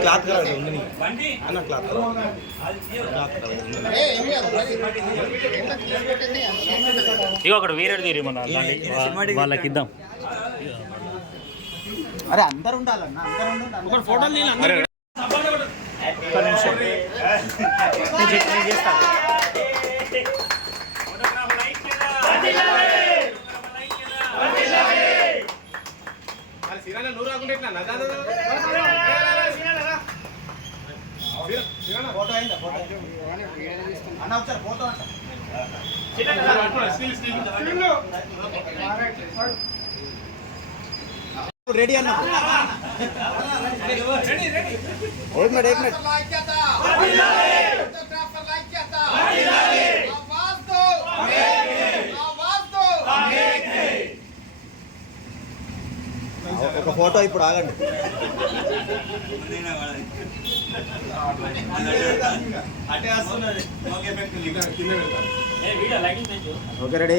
Cloth colour ఉంది అన్న cloth colour ఇక ఒకటి వేరే తీరి మన వాళ్ళకి ఇద్దాం అరే అందరు ఉండాలన్న అందరు ఉండాలి ఒక ఫోటో నేను నువ్వు రాకుండా అన్న. ఒకసారి ఫోటో అంట రెడీ అన్న రెడీ ఒక ఫోటో ఇప్పుడు ఆగండి. Okay ready.